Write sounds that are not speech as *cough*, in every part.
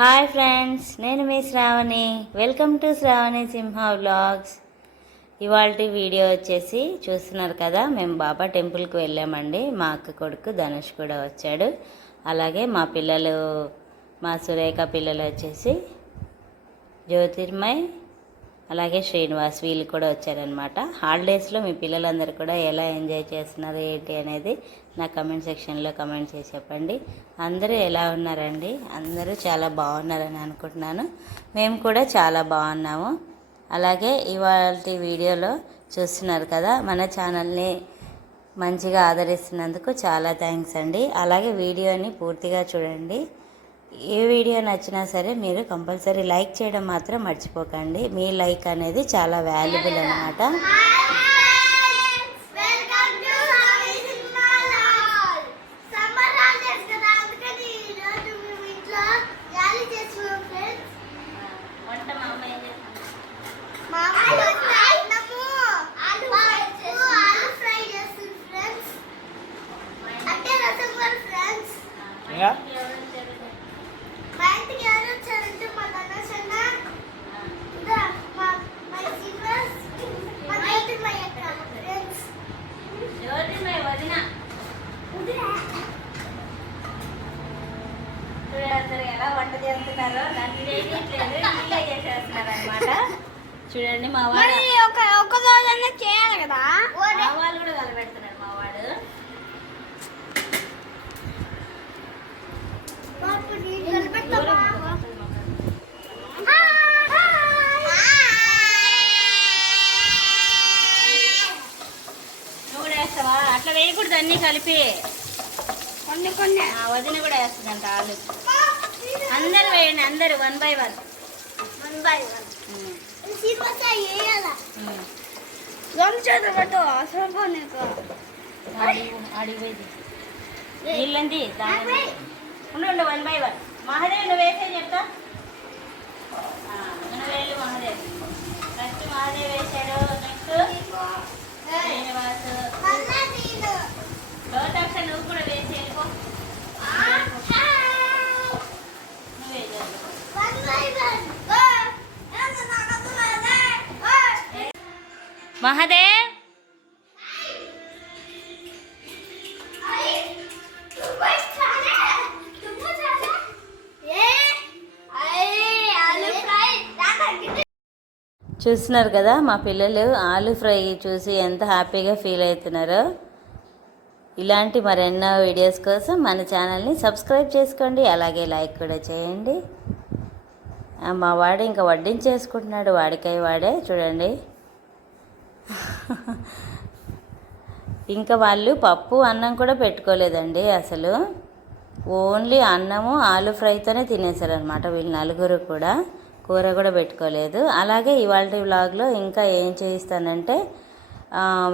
Hi friends నేను మీ Sravani. Welcome to Sravani Simha vlogs. ఇవాళ video వచ్చేసి చూస్తున్నారు కదా మేము బాబా టెంపుల్కి వెళ్ళామండి. మా అక్క కొడుకు ధనుష్ కూడా వచ్చాడు. అలాగే మా పిల్లలు మా సురేఖ పిల్లలు వచ్చేసి జ్యోతిర్మయ్ అలాగే శ్రీనివాస్ వీళ్ళు కూడా వచ్చారనమాట హాలిడేస్లో మీ పిల్లలందరూ కూడా ఎలా ఎంజాయ్ చేస్తున్నారు ఏంటి అనేది నా కమెంట్ సెక్షన్లో కమెంట్ చేసి చెప్పండి. అందరూ ఎలా ఉన్నారండి? అందరూ చాలా బాగున్నారని అనుకుంటున్నాను. మేము కూడా చాలా బాగున్నాము. అలాగే ఇవాళ వీడియోలో చూస్తున్నారు కదా మన ఛానల్ని మంచిగా ఆదరిస్తున్నందుకు చాలా థ్యాంక్స్ అండి. అలాగే వీడియోని పూర్తిగా చూడండి. ఏ వీడియో నచ్చినా సరే మీరు కంపల్సరీ లైక్ చేయడం మాత్రం మర్చిపోకండి. మీ లైక్ అనేది చాలా వాల్యుబుల్ అనమాట వెల్కమ్ టు హామీ సినిమా లాల్ సమ్మర్ హాలిడేస్ కదా అందుకని ఈరోజు మేము ఇంట్లో జాలీ చేస్తున్నాం ఫ్రెండ్స్ వంట మా అమ్మ ఏం చేస్తుంది మా అమ్మ అన్నము ఆలు ఆలు ఫ్రై చేస్తుంది ఫ్రెండ్స్ అంటే రసగుల్లా ఫ్రెండ్స్ ఇంకా మా ఇంటికి ఎవరు వచ్చారంటే మా ధనుష్ అన్న ఇంకా మా మా శ్రీనివాస్ మా జ్యోతి మా యొక్క ఫ్రెండ్స్ జ్యోతిర్మయ్ వదిన చూడండి ఎలా వంట చేస్తున్నారో నన్ను చేయట్లేదు వీళ్ళే చేసేస్తున్నారు అనమాట చూడండి మా వాడు ఒక ఒక రోజన్నా చేయాలి కదా మా వాళ్ళు కూడా కలబెడుతున్నాడు మా వాడు నువ్వు కూడా వేస్తావా అట్లా వేయకూడదు అన్నీ కలిపి కొన్ని కొన్ని ఆ వదిన వేస్తుందంట ఆలు అందరు వేయండి అందరు one by one one by one నీళ్ళంది దాని ఉండు ఉండు వన్ బై వన్ మహాదేవ్ నువ్వు వేసే చెప్తా? నువ్వు వేలు మహాదేవ్. ఫస్ట్ మహాదేవ్ వేసాడు నెక్స్ట్ శ్రీనివాస్ లోటాక్ష నువ్వు కూడా వేసి వెళ్ళిపో నువ్వు వేసేది మహాదేవ్ చూస్తున్నారు కదా మా పిల్లలు ఆలు ఫ్రై చూసి ఎంత హ్యాపీగా ఫీల్ అవుతున్నారో. ఇలాంటి మరెన్నో వీడియోస్ కోసం మన ఛానల్ని సబ్స్క్రైబ్ చేసుకోండి అలాగే లైక్ కూడా చేయండి. మా వాడు ఇంకా వడ్డించేసుకుంటున్నాడు వాడికై వాడే. చూడండి. *laughs* ఇంకా వాళ్ళు పప్పు అన్నం కూడా పెట్టుకోలేదండి అసలు. ఓన్లీ అన్నము ఆలు ఫ్రైతోనే తినేశారనమాట వీళ్ళు నలుగురు కూడా. కూర కూడా పెట్టుకోలేదు. అలాగే ఇవాళ వ్లాగ్లో ఇంకా ఏం చేయిస్తానంటే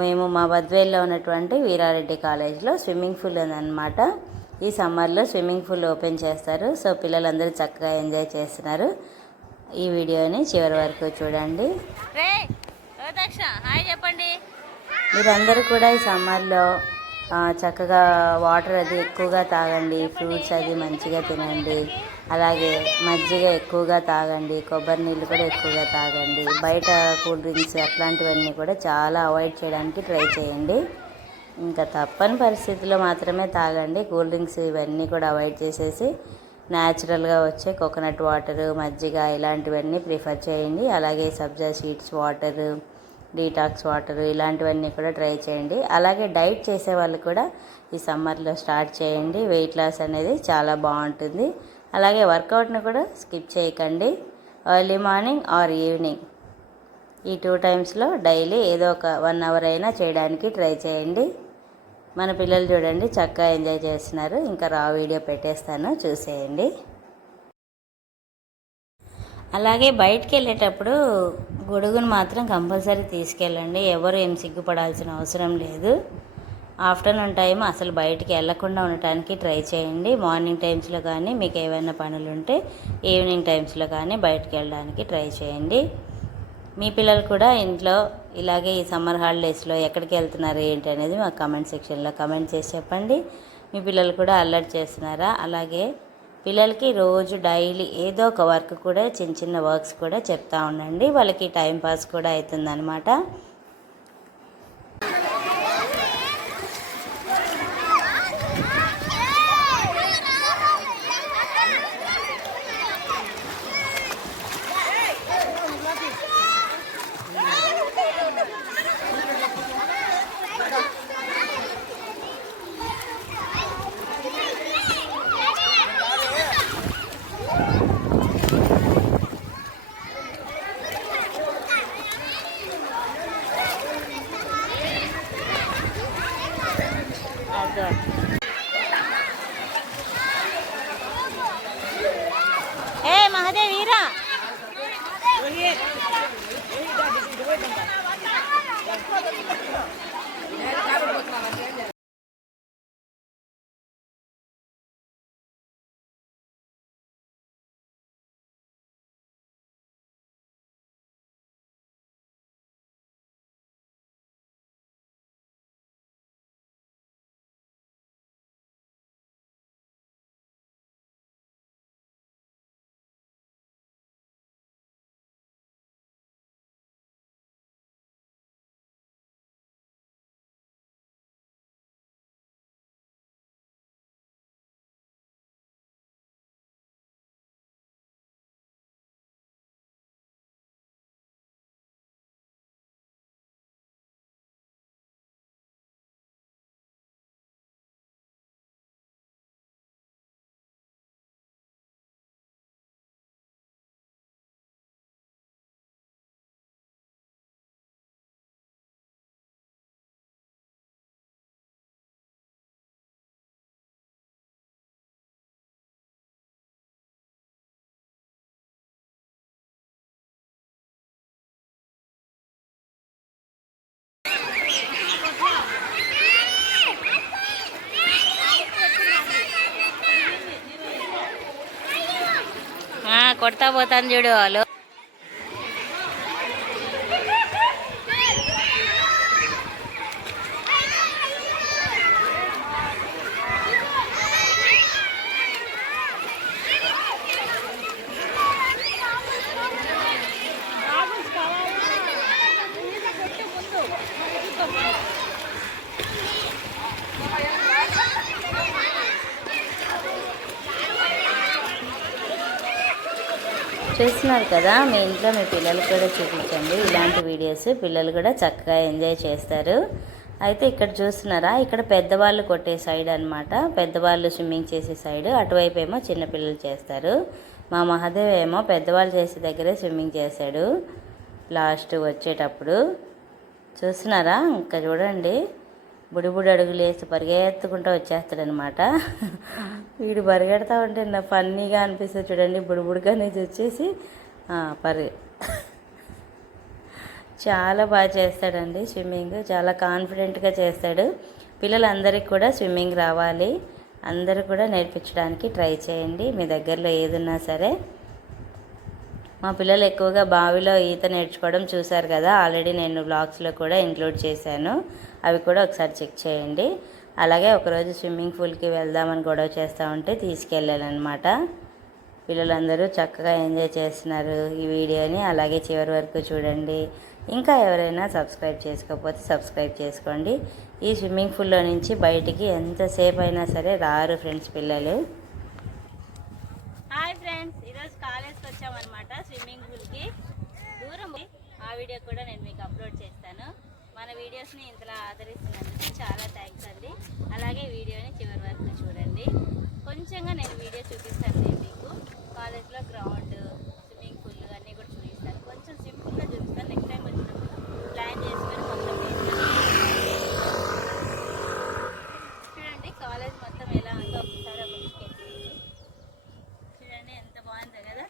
మేము మా బద్వేల్లో ఉన్నటువంటి వీరారెడ్డి కాలేజ్లో స్విమ్మింగ్ పూల్ ఉందన్నమాట. ఈ సమ్మర్లో స్విమ్మింగ్ పూల్ ఓపెన్ చేస్తారు. సో పిల్లలందరూ చక్కగా ఎంజాయ్ చేస్తున్నారు. ఈ వీడియోని చివరి వరకు చూడండి. హాయ్ చెప్పండి. మీరందరూ కూడా ఈ సమ్మర్లో చక్కగా వాటర్ అది ఎక్కువగా తాగండి ఫ్రూట్స్ అది మంచిగా తినండి అలాగే మజ్జిగ ఎక్కువగా తాగండి కొబ్బరి నీళ్ళు కూడా ఎక్కువగా తాగండి బయట కూల్ డ్రింక్స్ అట్లాంటివన్నీ కూడా చాలా అవాయిడ్ చేయడానికి ట్రై చేయండి. ఇంకా తప్పని పరిస్థితుల్లో మాత్రమే తాగండి కూల్ డ్రింక్స్ ఇవన్నీ కూడా అవాయిడ్ చేసేసి న్యాచురల్గా వచ్చే కోకోనట్ వాటర్ మజ్జిగ ఇలాంటివన్నీ ప్రిఫర్ చేయండి అలాగే sabja seeds water detox water ఇలాంటివన్నీ కూడా ట్రై చేయండి. అలాగే డైట్ చేసే వాళ్ళు కూడా ఈ సమ్మర్లో స్టార్ట్ చేయండి. వెయిట్ లాస్ అనేది చాలా బాగుంటుంది. అలాగే వర్కౌట్ని కూడా స్కిప్ చేయకండి. Early morning or evening. ఈ టూ టైమ్స్లో డైలీ ఏదో ఒక వన్ అవర్ అయినా చేయడానికి ట్రై చేయండి. మన పిల్లలు చూడండి చక్కగా ఎంజాయ్ చేస్తున్నారు. ఇంకా రా వీడియో పెట్టేస్తాను. చూసేయండి. అలాగే బయటికి వెళ్ళేటప్పుడు గొడుగును మాత్రం కంపల్సరీ తీసుకెళ్ళండి. ఎవరు ఏం సిగ్గుపడాల్సిన అవసరం లేదు. ఆఫ్టర్నూన్ టైం అసలు బయటికి వెళ్ళకుండా ఉండటానికి ట్రై చేయండి. మార్నింగ్ టైమ్స్లో కానీ మీకు ఏమైనా పనులు ఉంటే ఈవినింగ్ టైమ్స్లో కానీ బయటికి వెళ్ళడానికి ట్రై చేయండి. మీ పిల్లలు కూడా ఇంట్లో ఇలాగే ఈ సమ్మర్ హాలిడేస్లో ఎక్కడికి వెళ్తున్నారు ఏంటి అనేది మాకు కమెంట్ సెక్షన్లో కమెంట్ చేసి చెప్పండి. మీ పిల్లలు కూడా అలర్ట్ చేస్తున్నారా? అలాగే పిల్లలకి రోజు డైలీ ఏదో ఒక వర్క్ కూడా చిన్న చిన్న వర్క్స్ కూడా చెప్తా ఉండండి. వాళ్ళకి టైం పాస్ కూడా అవుతుందన్నమాట. అదో కొడతా పోతాను చూడు వాళ్ళు. చూస్తున్నారు కదా మీ ఇంట్లో మీ పిల్లలకు కూడా చూపించండి. ఇలాంటి వీడియోస్ పిల్లలు కూడా చక్కగా ఎంజాయ్ చేస్తారు. అయితే ఇక్కడ చూస్తున్నారా ఇక్కడ పెద్దవాళ్ళు కొట్టే సైడ్ అన్నమాట. పెద్దవాళ్ళు స్విమ్మింగ్ చేసే సైడ్ అటువైపు ఏమో చిన్నపిల్లలు చేస్తారు. మా మహాదేవ్ ఏమో పెద్దవాళ్ళు చేసే దగ్గరే స్విమ్మింగ్ చేశాడు లాస్ట్ వచ్చేటప్పుడు. చూస్తున్నారా ఇంకా చూడండి. బుడి బుడి అడుగులు వేసి పరిగెత్తుకుంటూ వచ్చేస్తాడనమాట వీడు పరిగెడతా ఉంటే నా ఫన్నీగా అనిపిస్తుంది చూడండి బుడిబుడిగా నుంచి వచ్చేసి పరి చాలా బాగా చేస్తాడండి స్విమ్మింగ్ చాలా కాన్ఫిడెంట్గా చేస్తాడు. పిల్లలందరికీ కూడా స్విమ్మింగ్ రావాలి. అందరూ కూడా నేర్పించడానికి ట్రై చేయండి మీ దగ్గరలో ఏదున్నా సరే. మా పిల్లలు ఎక్కువగా బావిలో ఈత నేర్చుకోవడం చూశారు కదా ఆల్రెడీ నేను బ్లాగ్స్లో కూడా ఇంక్లూడ్ చేశాను. అవి కూడా ఒకసారి చెక్ చేయండి. అలాగే ఒకరోజు స్విమ్మింగ్ పూల్కి వెళ్దామని గొడవ చేస్తూ ఉంటే తీసుకెళ్ళాలన్నమాట. పిల్లలందరూ చక్కగా ఎంజాయ్ చేస్తున్నారు ఈ వీడియోని. అలాగే చివరి వరకు చూడండి. ఇంకా ఎవరైనా సబ్స్క్రైబ్ చేసుకోకపోతే సబ్స్క్రైబ్ చేసుకోండి. ఈ స్విమ్మింగ్ పూల్లో నుంచి బయటికి ఎంతసేపు అయినా సరే రారు ఫ్రెండ్స్ పిల్లలు. హాయ్ ఫ్రెండ్స్ ఈరోజు కాలేజ్కి వచ్చామన్నమాట స్విమ్మింగ్ పూల్కి. దూరం ఆ వీడియో కూడా నేను మీకు అప్లోడ్ చేస్తాను. మన వీడియోస్ని ఇంతలా ఆదరిస్తున్నందుకు చాలా థ్యాంక్స్ అండి. అలాగే వీడియోని చివరి వరకు చూడండి. కొంచెంగా నేను వీడియో చూపిస్తాను నేను మీకు. కాలేజ్లో గ్రౌండ్ స్విమ్మింగ్ పూల్ అన్నీ కూడా చూపిస్తాను. కొంచెం సింపుల్గా చూపిస్తాను. నెక్స్ట్ టైం వచ్చినప్పుడు ప్లాన్ చేసుకొని మొత్తం చూడండి కాలేజ్ మొత్తం ఎలా ఉందో ఒకసారి ఒక. చూడండి. ఎంత బాగుందో కదా.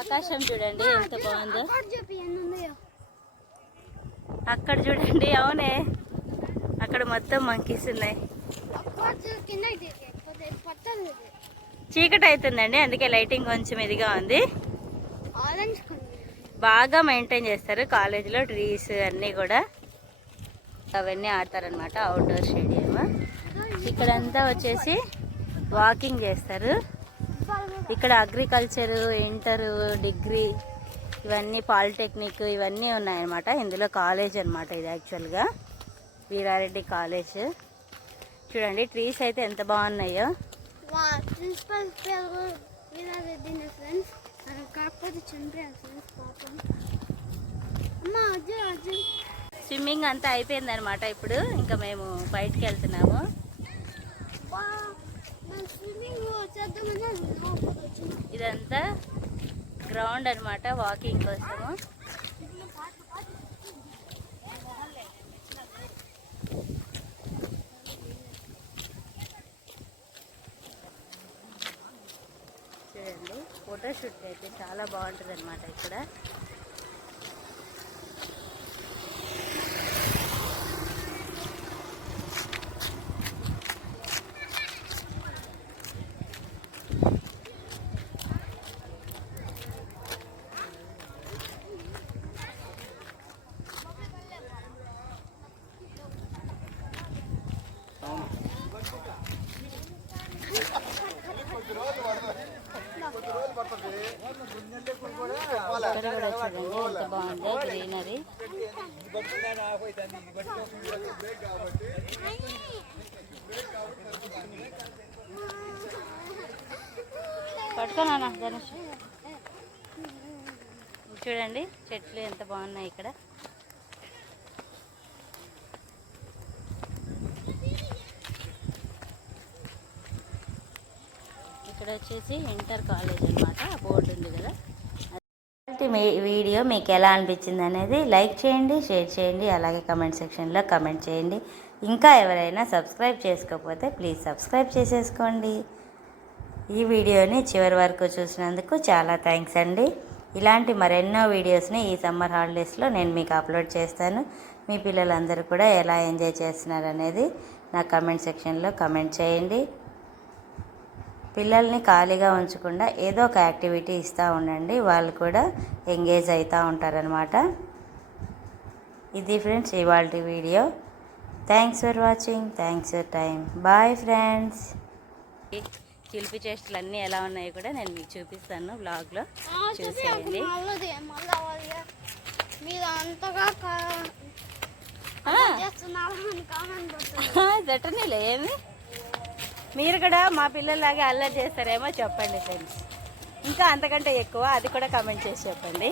ఆకాశం చూడండి ఎంత బాగుందో. అక్కడ చూడండి అవునే. అక్కడ మొత్తం మంకీస్ ఉన్నాయి. చీకటి అవుతుందండి అందుకే లైటింగ్ కొంచెం ఇదిగా ఉంది. బాగా మెయింటైన్ చేస్తారు కాలేజీలో ట్రీస్ అన్నీ కూడా. అవన్నీ ఆడతారనమాట అవుట్డోర్ స్టేడియం ఇక్కడంతా వచ్చేసి వాకింగ్ చేస్తారు. ఇక్కడ అగ్రికల్చరు ఇంటరు డిగ్రీ ఇవన్నీ పాలిటెక్నిక్ ఇవన్నీ ఉన్నాయన్నమాట. ఇందులో కాలేజ్ అన్నమాట ఇది యాక్చువల్గా. వీరారెడ్డి కాలేజ్. చూడండి ట్రీస్ అయితే ఎంత బాగున్నాయో. ప్రిన్సిపల్ పేరు వీరారెడ్డి ఫ్రెండ్స్ కాకపోతే చనిపోయారు ఫ్రెండ్స్ పాపం. అమ్మ అర్జున్ అర్జున్. స్విమ్మింగ్ అంతా అయిపోయింది అనమాట ఇప్పుడు. ఇంకా మేము బయటికి వెళ్తున్నాము. ఇదంతా గ్రౌండ్ అన్నమాట వాకింగ్ కోసము. చూడండి ఫోటోషూట్ అయితే చాలా బాగుంటుంది అనమాట ఇక్కడ. కూడా చూడండి ఎంత బాగుందో గ్రీనరీ. పట్టుకోనా ధనుష్? చూడండి చెట్లు ఎంత బాగున్నాయి ఇక్కడ. ఇక్కడ వచ్చేసి ఇంటర్ కాలేజ్ అన్నమాట బోర్డు ఉంది కదా. మీ వీడియో మీకు ఎలా అనిపించింది అనేది లైక్ చేయండి షేర్ చేయండి అలాగే కమెంట్ సెక్షన్లో కమెంట్ చేయండి. ఇంకా ఎవరైనా సబ్స్క్రైబ్ చేసుకోకపోతే ప్లీజ్ సబ్స్క్రైబ్ చేసేసుకోండి. ఈ వీడియోని చివరి వరకు చూసినందుకు చాలా థ్యాంక్స్ అండి. ఇలాంటి మరెన్నో వీడియోస్ని ఈ సమ్మర్ హాలిడేస్లో నేను మీకు అప్లోడ్ చేస్తాను. మీ పిల్లలందరూ కూడా ఎలా ఎంజాయ్ చేస్తున్నారు అనేది నా కమెంట్ సెక్షన్లో కమెంట్ చేయండి. పిల్లల్ని ఖాళీగా ఉంచకుండా ఏదో ఒక యాక్టివిటీ ఇస్తూ ఉండండి. వాళ్ళు కూడా ఎంగేజ్ అవుతూ ఉంటారనమాట ఇది ఫ్రెండ్స్ ఇవాళ video. Thanks for watching. Thanks for time bye friends. చిలిపి చేష్టలు అన్నీ ఎలా ఉన్నాయో కూడా నేను మీకు చూపిస్తాను బ్లాగ్లో. చూసేయండి. మీరు అంతగా *laughs* జట్టనీలే ఏమి? మీరు కూడా మా పిల్లల్లాగా అల్లరి చేస్తారేమో చెప్పండి ఫ్రెండ్స్. ఇంకా అంతకంటే ఎక్కువ అది కూడా కమెంట్ చేసి చెప్పండి.